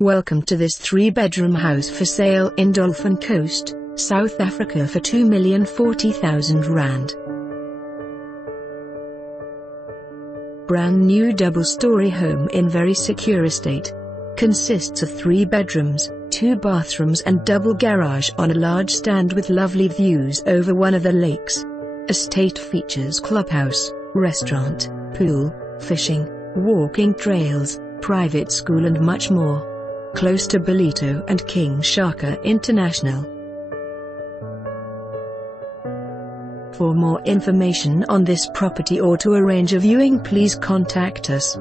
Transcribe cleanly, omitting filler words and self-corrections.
Welcome to this 3-bedroom house for sale in Dolphin Coast, South Africa for R2,040,000. Brand new double-story home in very secure estate. Consists of 3 bedrooms, 2 bathrooms and double garage on a large stand with lovely views over one of the lakes. Estate features clubhouse, restaurant, pool, fishing, walking trails, private school and much more. Close to Ballito and King Shaka International. For more information on this property or to arrange a viewing, please contact us.